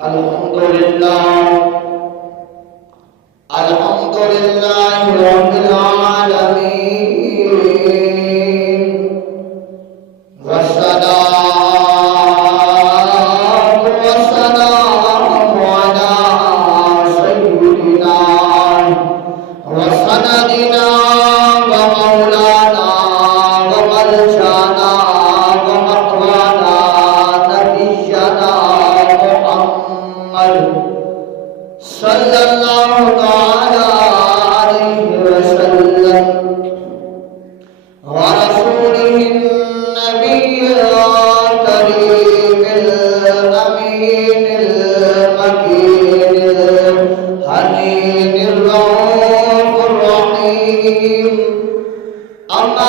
الحمد لله الحمد لله رب العالمين والصلاة والسلام على سيدنا وسندنا ومولانا ومرجانا ومقوانا نبينا محمد صلى الله تعالى عليه وسلم ورسوله